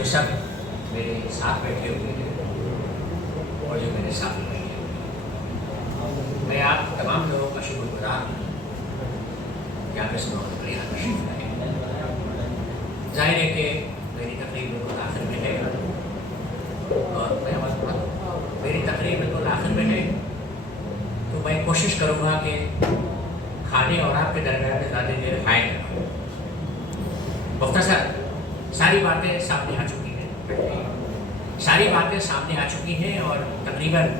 जो सब मेरे साथ बैठे हुए हैं और जो मेरे साथ बैठे हुए हैं, मैं आप तमाम लोगों का शुक्रगुजार हूँ यहाँ पे सुना पर यहाँ तशरीफ लाए। जाहिर है कि मेरी तकरीब बिल्कुल आखिर में है और मैं मेरी तकरीब बिल्कुल आखिर में है, तो मैं कोशिश करूँगा कि खाने और आपके दरमियान में ज़्यादा देर खाए न। मुख्तसर सारी बातें सामने आ चुकी हैं, सारी बातें सामने आ चुकी हैं और तकरीबन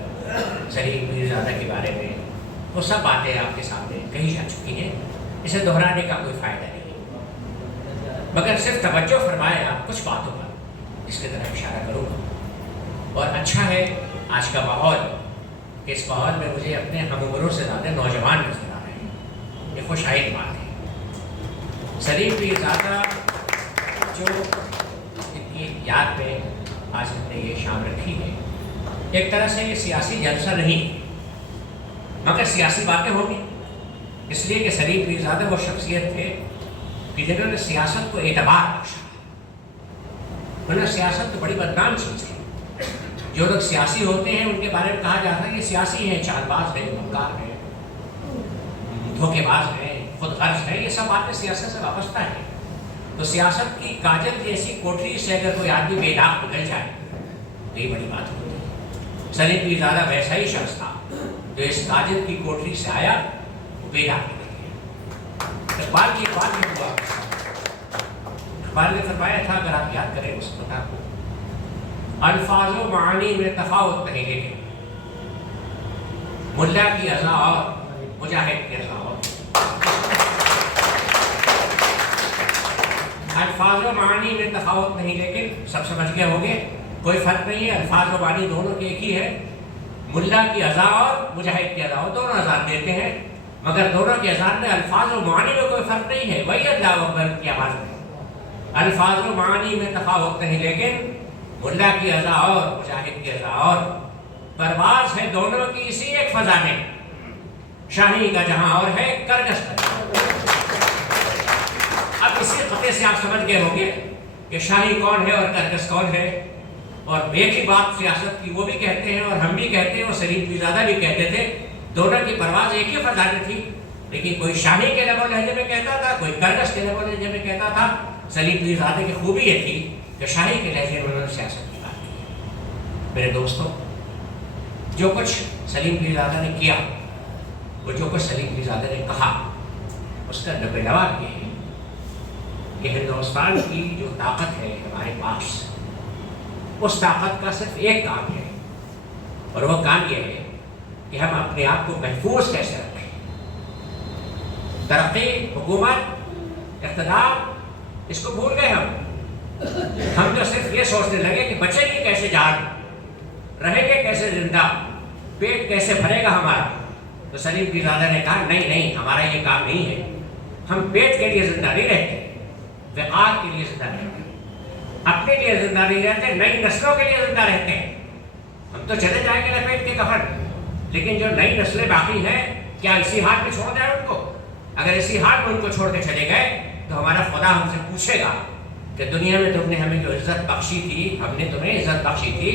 सलीम मीरज़ादा के बारे में वो सब बातें आपके सामने कही जा चुकी हैं। इसे दोहराने का कोई फ़ायदा नहीं, मगर सिर्फ तवज्जो फरमाए आप कुछ बातों पर, इसके तरफ इशारा करूँगा। और अच्छा है आज का माहौल, कि इस माहौल में मुझे अपने हम उम्रों से ज़्यादा नौजवान नजर आ रहे हैं, ये खुशहाल बात है। सलीम मीरज़ादा जो इनकी याद में आज हमने ये शाम रखी है, एक तरह से ये सियासी जलसा नहीं मगर सियासी बातें होंगी, इसलिए कि सलीम मीरज़ादा वो शख्सियत थे कि जिन्होंने सियासत को एतबार बख्शा। वरना सियासत तो बड़ी बदनाम चीज़ है। जो लोग सियासी होते हैं उनके बारे में कहा जाता है कि सियासी हैं, चालबाज हैं, मक्कार हैं, धोखेबाज हैं, खुदगर्ज हैं, ये सब बातें सियासत से वाबस्ता है। तो सियासत की काजल जैसी कोठरी से अगर कोई आदमी बेदाग निकल जाए तो ये बड़ी बात होती है। सलीम मीरज़ादा वैसा ही शख्स था जो इस काजल की कोठरी से आया, बेदाग निकल गया। इकबाल की बात नहीं हुआ, इकबाल ने फरमाया था, अगर आप याद करें उस बता को, अल्फाज व मानी में तफावत नहीं है, मुल्ला की अज़ा और मुजाहिद की अज़ा और। अल्फाज व मानी में तफावत नहीं, लेकिन सब समझ गए होंगे कोई फ़र्क नहीं है। अल्फाज व मानी दोनों के एक ही है। मुल्ला की अज़ा और मुजाहिद की अज़ा, दोनों अज़ान देते हैं, मगर दोनों के अज़ान में अल्फाज व मानी में कोई फ़र्क नहीं है। वही अल्लाह अकबर की आवाज़ में अल्फाज व मानी में तफावत नहीं, लेकिन मुल्ला की अज़ा और मुजाहिद की अज़ा और। परवाज़ है दोनों की इसी एक फ़ज़ा में, शाही का जहाँ और है करकश का। अब इसी खते से आप समझ गए होंगे कि शाही कौन है और करकश कौन है। और एक ही बात सियासत की वो भी कहते हैं और हम भी कहते हैं और सलीम मीरज़ादा भी कहते थे, दोनों की परवाज़ एक ही फ़ज़ा में थी। लेकिन कोई शाही के लबो लहजे में कहता था, कोई करकश के लबो लहजे में कहता था। सलीम मीरज़ादा की खूबी ये थी कि शाही के लहजे में उन्होंने सियासत की बात की। मेरे दोस्तों, जो कुछ सलीम मीरज़ादा ने किया, वो जो कुछ सलीम मीरज़ादा ने कहा, उसका नबेलवा ये है कि हिंदुस्तान की जो ताकत है हमारे पास, उस ताकत का सिर्फ एक काम है, और वो काम ये है कि हम अपने आप को महफूज कैसे रखें। तरक्की, हुकूमत, इक़्तिदार, इसको भूल गए हम तो सिर्फ ये सोचने लगे कि बचेगी कैसे जान, रहेंगे कैसे जिंदा, पेट कैसे भरेगा हमारा। तो सलीम मीरज़ादा ने कहा नहीं नहीं, हमारा ये काम नहीं है। हम पेट के लिए जिंदा नहीं रहते, वक़ार के लिए जिंदा रहते, अपने लिए जिंदा नहीं रहते, नई नस्लों के लिए जिंदा रहते हैं। हम तो चले जाएंगे लपेट के कफन, लेकिन जो नई नस्लें बाकी हैं, क्या इसी हाल में छोड़ जाए उनको? अगर इसी हाल में उनको छोड़ के चले गए तो हमारा खुदा हमसे पूछेगा कि दुनिया में तुमने हमें जो इज्जत बख्शी थी, हमने तुम्हें इज्जत बख्शी थी,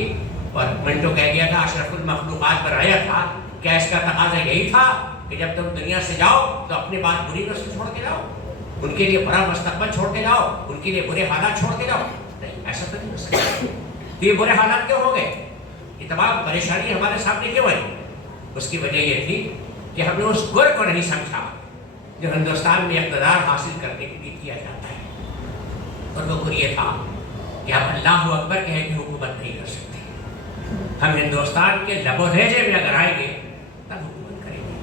और मिंटो कह दिया था, अशरफुल मखलूक़ात बनाया था, क्या इसका तकाज़ा यही था कि जब तुम दुनिया से जाओ तो अपनी बात बुरी नस्ल छोड़ के जाओ, उनके लिए बुरा मुस्तक़बल छोड़ के जाओ, उनके लिए बुरे हालात छोड़ के जाओ? नहीं, ऐसा तो नहीं हो सकता। तो ये बुरे हालात क्यों हो गए? ये तमाम परेशानी हमारे सामने क्यों आई? उसकी वजह ये थी कि हमने उस गुर को नहीं समझा जो हिंदुस्तान में इक़्तिदार हासिल करने के लिए किया जाता है। और वो गुर ये था कि हम अल्लाहु अकबर कह के हुकूमत नहीं कर सकते। हम हिंदुस्तान के लबो लहजे में अगर आएंगे तब हुकूमत करेंगे।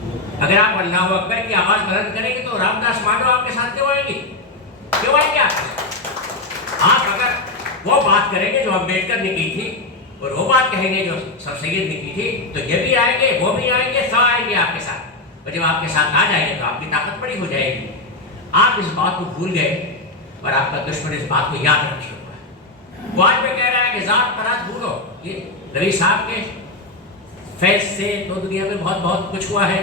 अगर आप अल्लाहु अकबर की आवाज़ बुलंद करेंगे तो रामदास माधव आपके साथ क्यों आएंगे? क्यों आएंगे आप अगर वो बात करेंगे जो अम्बेडकर ने की थी, और वो बात कहेंगे जो सर सैयद ने की थी, तो ये भी आएंगे, वो भी आएंगे, सब आएंगे आपके साथ। और जब आपके साथ आ जाएंगे तो आपकी ताकत बड़ी हो जाएगी। आप इस बात को भूल गए और आपका दुश्मन इस बात को याद रखे हुआ है। वो आज में कह रहा है कि ज़ात परात भूलो। ये रवि साहब के फैज से तो दुनिया में बहुत बहुत कुछ हुआ है।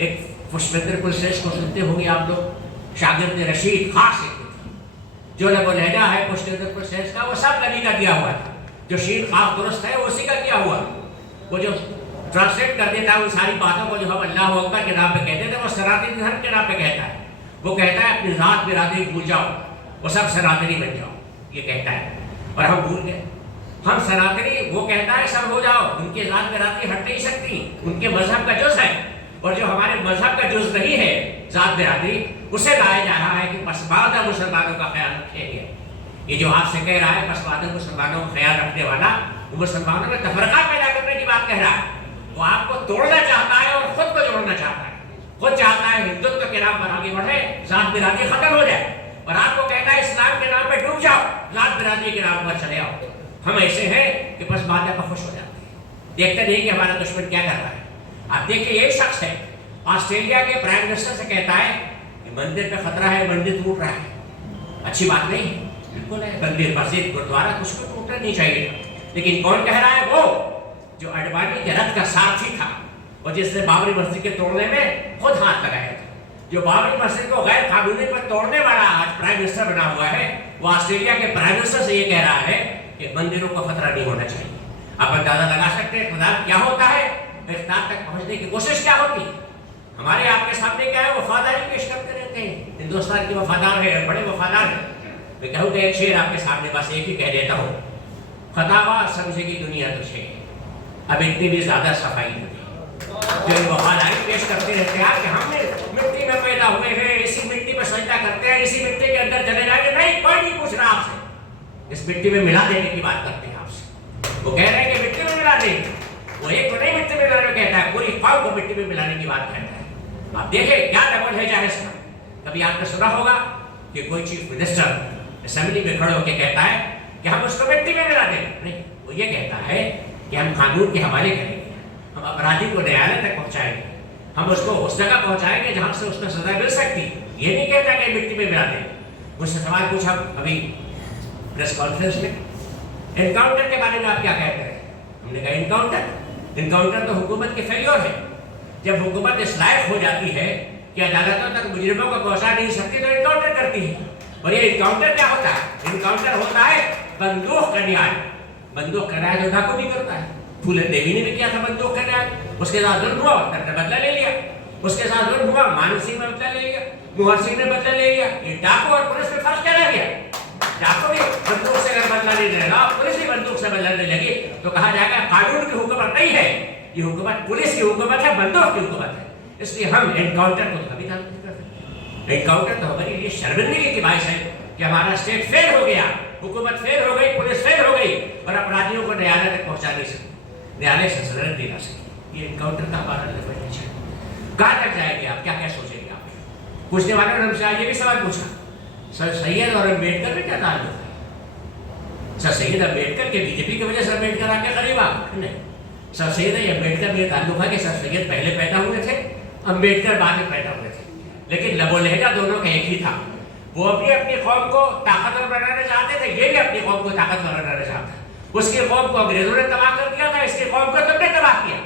एक पुष्पेंद्र कुलश्रेष्ठ को सुनते होंगे आप लोग, शागिर्द रशीद खास एक जो लबो लहजा है पुष्ट का, वो सब नबी का दिया हुआ था। जो शीन खाफ दुरुस्त है वो उसी का किया हुआ। वो जो ट्रांसलेट कर देता है उन सारी बातों को जो हम अल्लाह अकबर के नाम पे कहते थे, वो सनातनी धर्म के नाम पे कहता है। वो कहता है अपनी ज़ात बिरादरी भूल जाओ, वो सब सनातनी बन जाओ, ये कहता है। और हम भूल गए, हम सनातनी, वो कहता है सब हो जाओ, उनकी ज़ात बिरादरी हट नहीं सकती, उनके मजहब का जुज़ है। और जो हमारे मजहब का जुज़ नहीं है ज़ात बिरादरी, उसे लाया जा रहा है कि पसमानदा मुसलमानों का ख्याल रखेंगे। ये जो आपसे कह रहा है पसमानदा मुसलमानों का ख्याल रखने वाला, वो मुसलमानों में तफरका पैदा करने की बात कह रहा है। वो आपको तोड़ना चाहता है और खुद को जोड़ना चाहता है। खुद चाहता है हिंदुत्व के नाम पर आगे बढ़े, ज़ात बिरादरी खत्म हो जाए, और आपको कहता है इस्लाम के नाम पे डूब जाओ, ज़ात बिरादरी के नाम पर चले आओ। हम ऐसे हैं कि बस बातें पर खुश हो जाते हैं, देखते नहीं कि हमारा दुश्मन क्या कर रहा है। आप देखिए, यही शख्स है ऑस्ट्रेलिया के प्राइम मिनिस्टर से कहता है कि मंदिर पे खतरा है, मंदिर टूट रहा है। अच्छी बात नहीं, बिल्कुल है, मंदिर मस्जिद गुरुद्वारा कुछ को टूटना नहीं चाहिए। लेकिन कौन कह रहा है? वो जो अडवाणी के रथ का सारथी था और जिसने बाबरी मस्जिद के तोड़ने में खुद हाथ लगाया था, जो बाबरी मस्जिद को गैर कानूनी पर तोड़ने वाला आज प्राइम मिनिस्टर बना हुआ है, वो ऑस्ट्रेलिया के प्राइम मिनिस्टर से ये कह रहा है कि मंदिरों का खतरा नहीं होना चाहिए। आप अंदाजा लगा सकते हैं खुदा क्या होता है, इख्तियार तक पहुंचने की कोशिश क्या होती है। हमारे आपके सामने क्या है, वफादारी पेश करते रहते हैं। हिंदुस्तान के वफादार है, बड़े वफादार है। मैं कहूँ कि एक शेर आपके सामने बस एक ही कह देता हूँ, खतावा समझेगी दुनिया तुझे, अब इतनी भी ज्यादा सफाई नहीं। जो वफादारी पेश करते रहते हैं कि हमने मिट्टी में पैदा हुए हैं, इसी मिट्टी में सजदा करते हैं, इसी मिट्टी के अंदर चले जाएंगे, नहीं कोई नहीं पूछ रहा आपसे, इस मिट्टी में मिला देने की बात करते हैं आपसे। वो कह रहे हैं कि मिट्टी में मिला देंगे, वो एक को नहीं मिट्टी में मिलाने कहता है, पूरी कौम को मिट्टी में मिलाने की बात कहता है। आप देखिए क्या डबल है जाहिर इसका। कभी आपने सुना होगा कि कोई चीफ मिनिस्टर असेंबली में खड़े होकर कहता है कि हम उसको मिट्टी में मिला देंगे, नहीं, वो ये कहता है कि हम कानून के हवाले करेंगे, हम अपराधी को न्यायालय तक पहुंचाएंगे, हम उसको उस जगह पहुंचाएंगे जहां से उसको सजा मिल सकती। ये नहीं कहता कि मिट्टी में मिला देंगे। मुझसे सवाल पूछा अभी प्रेस कॉन्फ्रेंस में, एनकाउंटर के बारे में आप क्या कहते हैं? हमने कहा एनकाउंटर तो हुकूमत की फेल्योर है। जब हुकूमत इस लायक हो जाती है कि अदालतों तक मुजरिमों को पहुंचा नहीं सकती तो एनकाउंटर करती है। और ये एनकाउंटर क्या होता है? एनकाउंटर होता है बंदूक का न्याय। बंदूक का न्याय तो डाकू भी करता है। फूले देवी ने भी किया था बंदूक का न्याय, उसके साथ जुल्म हुआ, उसने बदला ले लिया। उसके साथ जुल्म हुआ, मानव सिंह ने बदला ले लिया, मोहन सिंह ने बदला ले लिया। ये डाकू और पुलिस में फर्क क्या रह गया? डाकू भी बंदूक से अगर बदला नहीं लेगा, पुलिस भी बंदूक से बदला लेने लगी तो कहा जाएगा कानून की हुकूमत नहीं है, ये हुकूमत पुलिस की हुकूमत है, बंदूक की हुकूमत है। इसलिए हम एनकाउंटर को कभी नहीं कर सकते। एनकाउंटर तो हमारे लिए शर्मिंदगी की बात है कि हमारा स्टेट फेल हो गया, हुकूमत फेल हो गई, पुलिस फेल हो गई और अपराधियों को न्यायालय तक पहुंचा नहीं सकती, न्यायालय से सजा नहीं ला सकती। ये एनकाउंटर का हमारा लेवल है। कहाँ तक जाएंगे आप? क्या क्या सोचेंगे आप? पूछने वाले ने हमसे आज ये भी सवाल पूछा, सर सैयद और अम्बेडकर में क्या ताल्लुक है? सर सैयद अम्बेडकर के बीजेपी की वजह से अम्बेडकर आके करीब आ गए? नहीं, सर सैयद अम्बेडकर में ताल्लुक है कि सर सैयद पहले पैदा हुए थे, अम्बेडकर बाद में पैदा हुए थे, लेकिन लबो लहजा दोनों का एक ही था। वो अपनी अपनी कौम को ताकतवर बनाना चाहते थे, ये भी अपनी कौम को ताकतवर बनाना चाहता है। उसकी कौम को अंग्रेजों ने तबाह कर दिया था, इसकी कौम को तुमने तबाह किया।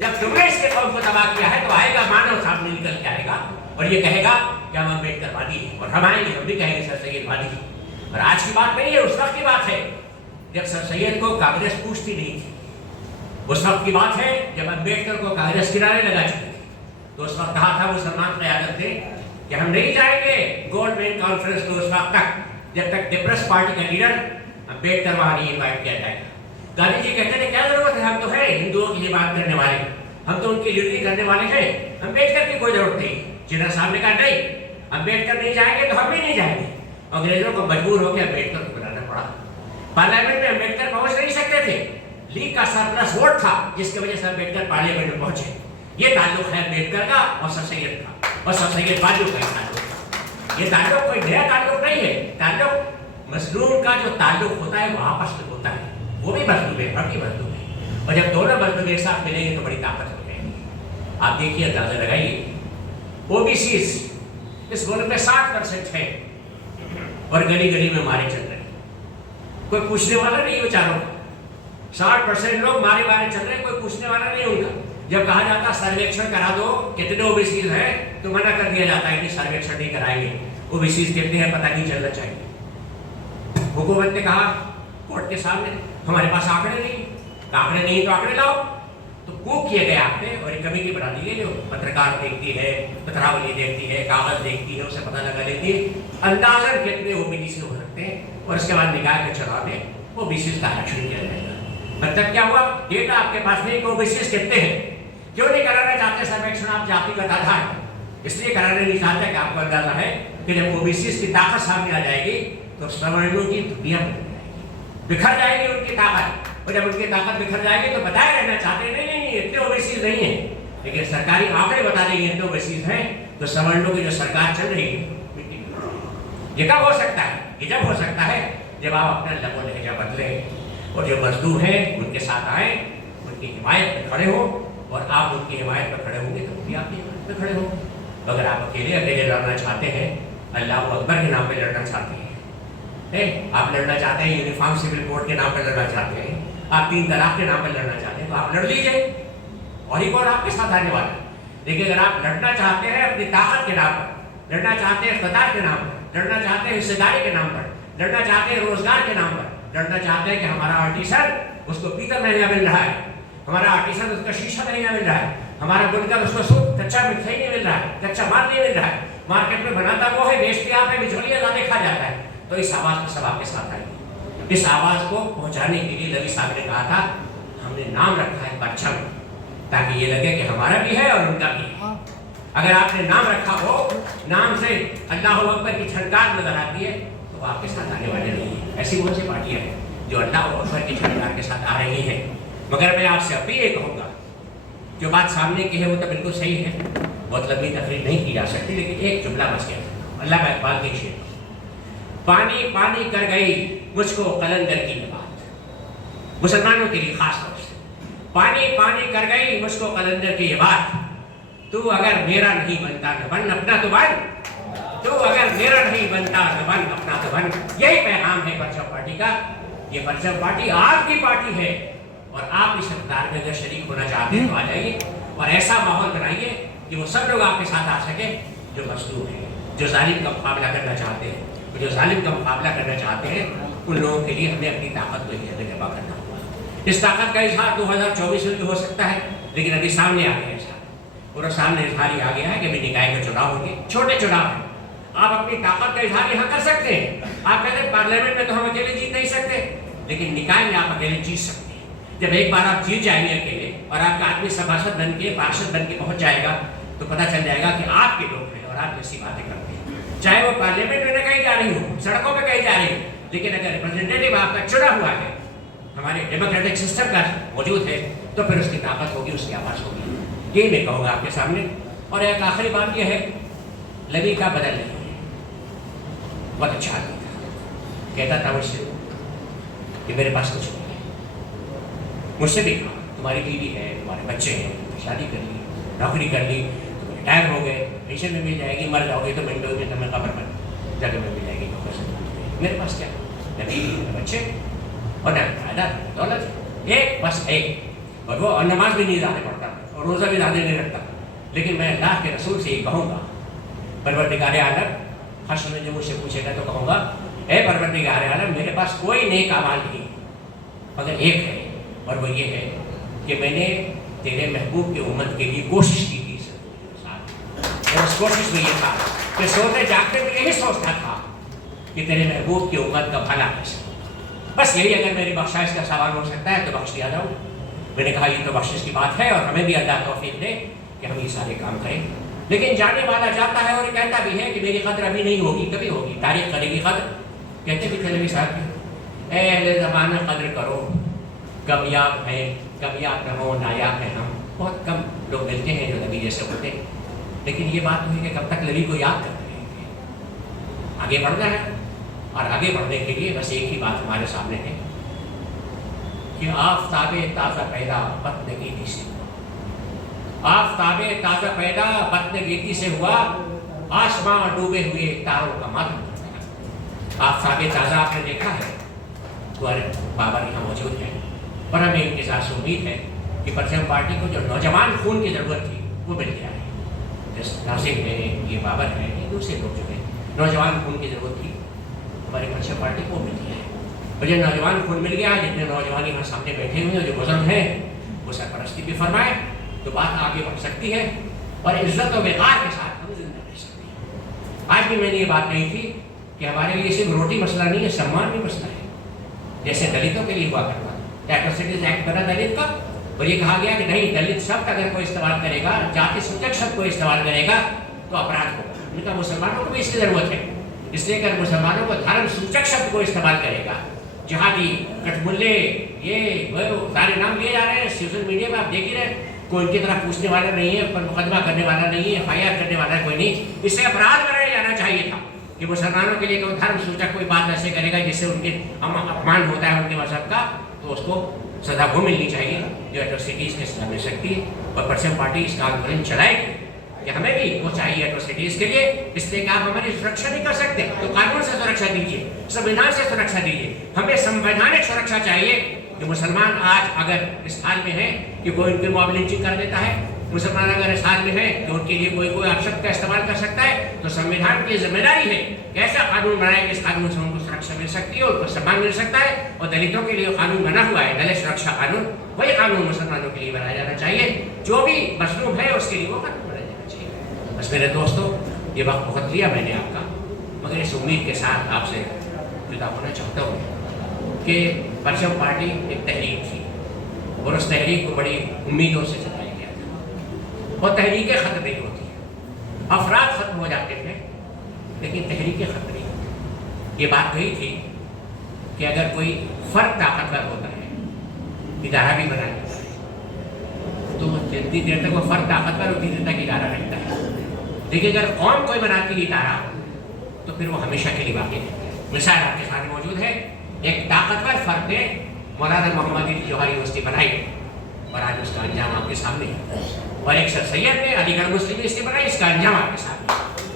जब तुमने इसकी कौम को तबाह किया है तो आएगा मानव सामने निकल के आएगा और ये कहेगा कि हम अम्बेडकरवादी हैं, और हम आएंगे, हम भी कहेंगे सर सैयदवादी हैं। और आज की बात नहीं है, उस वक्त की बात है जब सर सैयद को कांग्रेस पूछती नहीं थी। उस वक्त की बात है जब अम्बेडकर को कांग्रेस किनारे लगा चुकी थी। तो उस वक्त कहा था मुसलमान क़यादत ने कि हम नहीं जाएंगे गोल्डमैन कॉन्फ्रेंस में उस वक्त तक जब तक डिप्रेस पार्टी का लीडर अम्बेडकर वहां नहीं इन्वाइट किया जाएगा। गांधी जी कहते थे क्या जरूरत है, हम तो है हिंदुओं की बात करने वाले, हम तो उनकी लीडरी करने वाले हैं, अम्बेडकर की कोई जरूरत नहीं। जिन्ना साहब ने कहा नहीं, अम्बेडकर नहीं जाएंगे तो हम भी नहीं जाएंगे। अंग्रेजों को मजबूर होकर अम्बेडकर को बुलाना पड़ा। पार्लियामेंट में अम्बेडकर पहुंच नहीं सकते थे, लीग का सरप्लस वोट था जिसकी वजह से अम्बेडकर पार्लियामेंट में पहुंचे। ये ताल्लुक है अम्बेडकर का और सर सैयद का, और सर सैयद वादियों का ताल्लुक। ये ताल्लुक कोई नया ताल्लुक नहीं है। ताल्लुक मजलूम का जो ताल्लुक होता है वो आपस में होता है, वो भी मजलूम है, हम भी मजलूम है, और जब दोनों मजलूम एक साथ मिलेंगे तो बड़ी ताकत हो जाएगी। आप देखिए, अंदाजा लगाइए, ओबीसी इस मुल्क में 60% है और गली गली में मारे चल रहे हैं, कोई पूछने वाला नहीं बेचारों को। 60% लोग मारे चल रहे हैं, कोई पूछने वाला नहीं उनका। जब कहा जाता सर्वेक्षण करा दो कितने ओबीसी हैं तो मना कर दिया जाता है कि सर्वेक्षण नहीं कराएंगे, ओबीसी कितने हैं पता नहीं चलना चाहिए। हुकूमत ने कहा कोर्ट के सामने हमारे पास आंकड़े नहीं, आंकड़े नहीं तो आंकड़े लाओ। तो कूक किए गए आपने और एक कमेटी बना दी है जो पत्रकार देखती है, पत्रावली देखती है, कागज देखती है, उसे पता लगा लेती है अंदाजन कितने ओबीसी हो सकते हैं, और उसके बाद निकाय के चुनाव में ओबीसी का आरक्षण किया जाएगा। मतलब क्या हुआ, डेटा आपके पास नहीं कि ओबीसी कितने हैं। क्यों नहीं कराना चाहते सर्वेक्षण आप जातिगत आधार, इसलिए कराने नहीं चाहते कि आपको अंदाजा है कि जब ओबीसी की ताकत सामने आ जाएगी तो सवर्णों की दुनिया बदल जाएगी, बिखर जाएगी उनकी ताकत, और जब उनकी ताकत बिखर जाएगी तो बताए रहना चाहते नहीं इतने ओबीसी नहीं है, लेकिन सरकारी आंकड़े बता देंगे इतने ओबीसी हैं, तो सवर्णों की जो सरकार चल रही है ये कब हो सकता है, ये जब हो सकता है जब आप अपना लबो लहजा बदले और जो मजदूर हैं उनके साथ आए, उनकी हिमायत में खड़े हो, और आप उनकी हिमायत में खड़े होंगे तो भी आपकी हिमायत में खड़े हो। अगर आप अकेले अकेले लड़ना चाहते हैं, अल्लाह अकबर के नाम पे लड़ना चाहते हैं, आप लड़ना चाहते हैं यूनिफॉर्म सिविल कोड के नाम पे लड़ना चाहते हैं, आप 3 तलाक के नाम पे लड़ना चाहते हैं, तो आप लड़ लीजिए और ही कौन आपके साथ आने वाला है। लेकिन अगर आप लड़ना चाहते हैं अपनी ताकत के नाम पर, लड़ना चाहते हैं इख्तियार के नाम पर, लड़ना चाहते हैं हिस्सेदारी के नाम पर, लड़ना चाहते हैं रोजगार के नाम पर, लड़ना चाहते हैं कि हमारा आर्टिसन उसको पीतल महंगा मिल रहा है, हमारा आर्टिसन उसका शीशा महंगा मिल रहा है, हमारा बुनकर उसको शुद्ध कच्चा मिठाई नहीं मिल रहा है, कच्चा माल नहीं मिल रहा है, मार्केट में बनाता वो है, बेचते आप है, बिचौलिया ज़्यादा खा जाता है, तो इस आवाज़ को सब आपके साथ आएगी। इस आवाज़ को पहुंचाने के लिए नबी साहब ने कहा था हमने नाम रखा है परचम, ताकि ये लगे कि हमारा भी है और उनका भी है। अगर आपने नाम रखा हो, नाम से अल्लाह अकबर की छनकार नजर आती है तो आपके साथ आने वाले नहीं है। ऐसी बहुत सी पार्टियां हैं जो अल्लाह अकबर की छनकार के साथ आ रही हैं। मगर मैं आपसे अब भी ये कहूँगा, जो बात सामने की है वो तो बिल्कुल सही है, बहुत लंबी तकरीर नहीं की जा सकती, लेकिन एक जुमला बच गया अल्लामा इकबाल के शेर, पानी पानी कर गई मुझको कलंदर की ये बात, मुसलमानों के लिए खास तौर से, पानी पानी कर गई मुझको कलंदर की ये बात, तू अगर मेरा नहीं बनता न बन अपना तो बन, तू अगर मेरा नहीं बनता न बन अपना तो बन। यही पैगाम है परचम पार्टी का। ये परचम पार्टी आपकी पार्टी है, और आप इस इक़्तिदार में अगर शरीक होना चाहते हैं तो आ जाइए, और ऐसा माहौल बनाइए कि वो सब लोग आपके साथ आ सके जो मजलूम है, जो जालिम का मुकाबला करना चाहते हैं, जो जालिम का मुकाबला करना चाहते हैं, उन लोगों के लिए हमें अपनी ताकत को ही जमा करना होगा। इस ताकत का इजहार 2024 में भी हो सकता है, लेकिन अभी सामने आ गया इजहार, पूरा सामने इजहार ही आ गया है कि अभी निकाय के चुनाव होंगे, छोटे चुनाव हैं, आप अपनी ताकत का इजहार यहाँ कर सकते हैं। आप कहते हैं पार्लियामेंट में तो हम अकेले जीत नहीं सकते, लेकिन निकाय में आप अकेले जीत सकते हैं। जब एक बार आप जीत जाएंगे अकेले और आपका आदमी सभासद बन के पार्षद बन के पहुंच जाएगा, तो पता चल जाएगा कि आपके लोग हैं और आप जैसी बातें करते हैं, चाहे वो पार्लियामेंट में न कहीं जा रही हो, सड़कों पर कहीं जा रही हो, लेकिन अगर रिप्रेजेंटेटिव आपका चुना हुआ है, हमारे डेमोक्रेटिक सिस्टम का मौजूद है, तो फिर उसकी ताकत होगी, उसकी आवाज़ होगी। ये मैं कहूँगा आपके सामने। और एक आखिरी बात यह है, लवी का बदल नहीं है, बहुत अच्छा आदमी था, कहता था मुझसे कि मेरे पास कुछ नहीं है। मुझसे भी कहा तुम्हारी बीवी है, तुम्हारे बच्चे हैं, शादी कर ली, नौकरी कर ली, तुम रिटायर हो गए, पेंशन में मिल जाएगी, मर जाओगे तो मिनटों में तुम्हें कब्र पर जगह में मिल जाएगी। मेरे पास क्या, न बीवी न बच्चे और न फायदा दौलत, एक बस है, और वो नमाज भी नहीं ज़्यादा पढ़ता और रोज़ा भी ज़्यादा नहीं रखता। लेकिन मैं अल्लाह के रसूल से ये कहूँगा, परवरदिगार आलम, हश्र में जो मुझसे पूछेगा तो कहूँगा, ए परवरदिगार आलम, मेरे पास कोई नेक अमाल नहीं, मगर एक है, और वो ये है कि मैंने तेरे महबूब की उम्मत के लिए कोशिश की थी। और उस कोशिश में ये था कि सोते जागते में यही सोचता था कि तेरे महबूब की उम्मत का भला कैसे। बस यही अगर मेरी बख्शाइश का सवाल हो सकता है तो बख्श दिया जाऊँ। मैंने कहा ये तो बख्शिश की बात है, और हमें भी अल्लाह तौफीक दे कि हम ये सारे काम करें। लेकिन जाने वाला जाता है और कहता भी है कि मेरी कदर अभी नहीं होगी, कभी होगी, तारीख करेगी कदर। कहते भी थे नबी साहब, ए अहले ज़माना कदर करो, कामयाब हैं, कामयाब न हो, नायाब हैं हम। बहुत कम लोग मिलते हैं जो नबी जैसे होते हैं। लेकिन ये बात हुई कि कब तक नबी को याद करते रहेंगे, आगे बढ़ना है, और आगे बढ़ने के लिए बस एक ही बात हमारे सामने है कि आफ़ताबे ताज़ा पैदा बत्न गीती से हुआ, आफ़ताबे ताज़ा पैदा बत्न गीती से हुआ, आसमां डूबे हुए तारों का मातम करता। आफ़ताबे ताज़ा आपने देखा है, तुम्हारे बाबा यहाँ मौजूद है, और हमें इंतज़ार से उम्मीद है कि परचम पार्टी को जो नौजवान खून की ज़रूरत थी वो मिल गया है। जैसे नासिर है, ये बाबर है, ये दूसरे लोग जो है नौजवान खून की ज़रूरत थी, हमारी परचम पार्टी को मिल गया है। मुझे नौजवान खून मिल गया, जितने नौजवान यहाँ सामने बैठे हुए हैं जो बुजुर्ग हैं वो सरपरस्ती भी फरमाए तो बात आगे बढ़ सकती है और इज्जत और वक़ार के साथ हम जिंदा रह सकते हैं। आज भी मैंने ये बात कही थी कि हमारे लिए सिर्फ रोटी मसला नहीं है, सम्मान भी मसला है। जैसे दलितों के लिए हुआ करता था, एट्रोसिटीज एक्ट बना दलित का, और ये कहा गया कि नहीं दलित शब्द अगर कोई इस्तेमाल करेगा, जाति सूचक शब्द कोई इस्तेमाल करेगा तो अपराध होगा। उनका मुसलमानों को भी इसकी जरूरत है, इसलिए अगर मुसलमानों को धर्म सूचक शब्द को इस्तेमाल करेगा, जिहादी, कठमुल्ले, ये वो सारे नाम लिए जा रहे हैं सोशल मीडिया में, आप देख ही रहे, कोई उनकी तरह पूछने वाला नहीं है, पर मुकदमा करने वाला नहीं है, FIR करने वाला कोई नहीं। इससे अपराध बनाया जाना चाहिए था कि मुसलमानों के लिए कोई धर्म सूचक कोई बात ऐसे करेगा जिससे उनके अपमान होता है उनके मजहब का, तो उसको सजा वो मिलनी चाहिए जो एट्रोसिटीज़ के सजा मिल सकती है। और परचम पार्टी इसका आंदोलन चलाएगी कि हमें भी वो चाहिए एट्रोसिटीज़ के लिए, इसलिए कि आप हमारी सुरक्षा नहीं कर सकते तो कानून से सुरक्षा दीजिए, संविधान से सुरक्षा दीजिए। हमें संवैधानिक सुरक्षा चाहिए कि मुसलमान आज अगर इस हाल में है कि कोई उनकी मॉब लिंचिंग कर देता है, मुसलमान अगर इस हाल में है कि उनके लिए कोई अपशब्द का इस्तेमाल कर सकता है, तो संविधान की जिम्मेदारी है कि ऐसा कानून बनाए कि इस कानून से उनको सुरक्षा मिल सकती है, उनको सम्मान मिल सकता है। और दलितों के लिए कानून बना हुआ है दलित सुरक्षा कानून, वही कानून मुसलमानों के लिए बनाया जाना चाहिए। जो भी मसलूब है उसके लिए वो कानून बनाया जाना चाहिए। बस मेरे दोस्तों, ये वक्त बहुत लिया मैंने आपका, मगर इस उम्मीद के साथ आपसे जुदा होना चाहता हूँ कि परचम पार्टी एक तहरीक थी और उस तहरीक को बड़ी उम्मीदों से चलाया गया था। और तहरीकें ख़त्म नहीं होती, अफराद ख़त्म हो जाते थे लेकिन तहरीकें ख़त्म नहीं होती। ये बात कही थी कि अगर कोई फ़र्द ताकतवर होता है, इदारा भी बना लेता है, तो जितनी देर तक वो फ़र्द ताकतवर उतनी देर तक इदारा रहता है। लेकिन अगर कौम कोई बनाती है इदारा तो फिर वो हमेशा के लिए बाकी रहता है। मिसाल आपके सामने मौजूद है, एक ताकतवर फ़र्द ने मौलाना मोहम्मद अली जौहरी यूनिवर्सिटी बनाई और आज उसका अंजाम आपके सामने है। और एक सर सैयद ने अलीगढ़ मुस्लिम यूनिवर्सिटी बनाई, इसका अंजाम आपके सामने।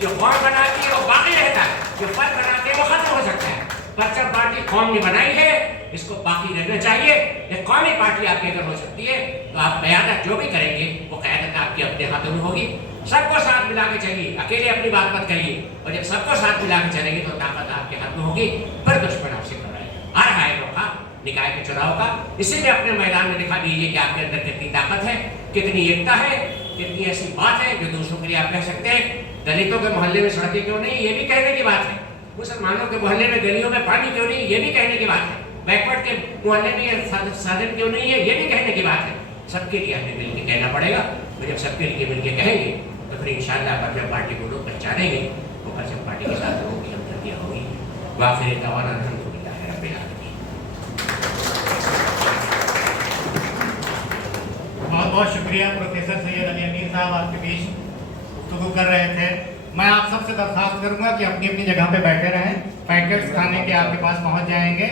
जो कौम बनाती है वो बाकी रहता है, जो फ़र्द बनाते हैं वो खत्म हो सकता है। परचम पार्टी कौम ने बनाई है, इसको बाकी रहना चाहिए। एक कौमी पार्टी आपकी अगर हो सकती है तो आप क़यादत जो भी करेंगे वो क़यादत आपके अपने हाथों में होगी। सबको साथ मिला के चलिए, अकेले अपनी बात मत करिए, और जब सबको साथ मिला के चलेंगे तो ताकत आपके हाथ में होगी। फिर दुश्मन आपसे कराएगा। आ रहा है मौका निकाय के चुनाव का, इसी में अपने मैदान में दिखा दीजिए कि आपके अंदर कितनी ताकत है, कितनी एकता है, कितनी ऐसी बात है जो दूसरों के लिए आप कह सकते हैं। दलितों के मोहल्ले में सड़कें क्यों नहीं, ये भी कहने की बात है। मुसलमानों के मोहल्ले में गलियों में पानी क्यों नहीं, ये भी कहने की बात है। बैकवर्ड के मोहल्ले में साधन क्यों नहीं है, ये भी कहने की बात है। सबके लिए हमें मिल के कहना पड़ेगा। तो जब सबके लिए मिल के कहेंगे तो फिर इंशाअल्लाह परचम पार्टी को लोग पहचानेंगे, वो परचम पार्टी के साथ लोगों की हमदर्दियाँ होगी। वाखिर दवाना अल्हम्दुलिल्लाह रब्बिल आलमीन। बहुत बहुत शुक्रिया प्रोफेसर सैयद अली अमीर साहब, आपके बीच गुफ्तगू कर रहे थे। मैं आप सबसे दरख्वास्त करूंगा कि अपनी अपनी जगह पे बैठे रहें, पैकेट्स खाने के आपके पास पहुंच जाएंगे।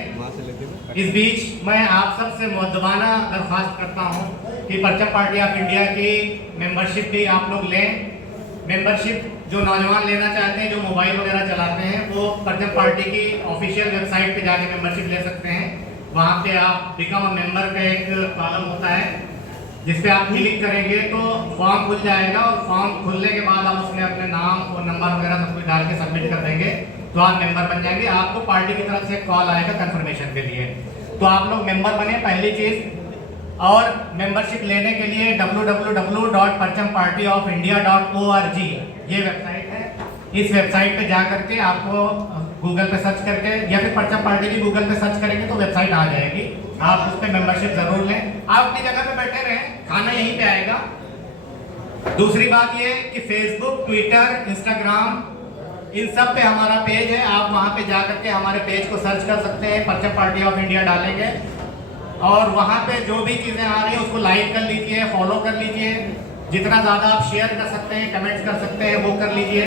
इस बीच मैं आप सबसे मुअद्दबाना दरख्वास्त करता हूं कि परचम पार्टी ऑफ इंडिया की मेंबरशिप भी आप लोग लें। मेंबरशिप जो नौजवान लेना चाहते हैं, जो मोबाइल वगैरह चलाते हैं, वो परचम पार्टी की ऑफिशियल वेबसाइट पे जाके मेंबरशिप ले सकते हैं। वहाँ पे आप बिकम अ मेंबर का एक कॉलम होता है जिस पे आप क्लिक करेंगे तो फॉर्म खुल जाएगा, और फॉर्म खुलने के बाद आप उसमें अपने नाम और नंबर वगैरह सब कुछ डाल के सबमिट कर देंगे तो आप मेंबर बन जाएंगे। आपको पार्टी की तरफ से कॉल आएगा कंफर्मेशन के लिए, तो आप लोग मेंबर बने पहली चीज़। और मेंबरशिप लेने के लिए www.parchampartyofIndia.org ये वेबसाइट है। इस वेबसाइट पे जा करके आपको गूगल पे सर्च करके या फिर परचम पार्टी भी गूगल पे सर्च करेंगे तो वेबसाइट आ जाएगी। आप उस पर मेंबरशिप जरूर लें। आप अपनी जगह पे बैठे रहें, खाना यहीं पे आएगा। दूसरी बात ये कि फेसबुक, ट्विटर, इंस्टाग्राम, इन सब पे हमारा पेज है। आप वहाँ पे जा करके हमारे पेज को सर्च कर सकते हैं, परचम पार्टी ऑफ इंडिया डालेंगे और वहाँ पे जो भी चीज़ें आ रही हैं उसको लाइक कर लीजिए, फॉलो कर लीजिए। जितना ज़्यादा आप शेयर कर सकते हैं, कमेंट्स कर सकते हैं, वो कर लीजिए।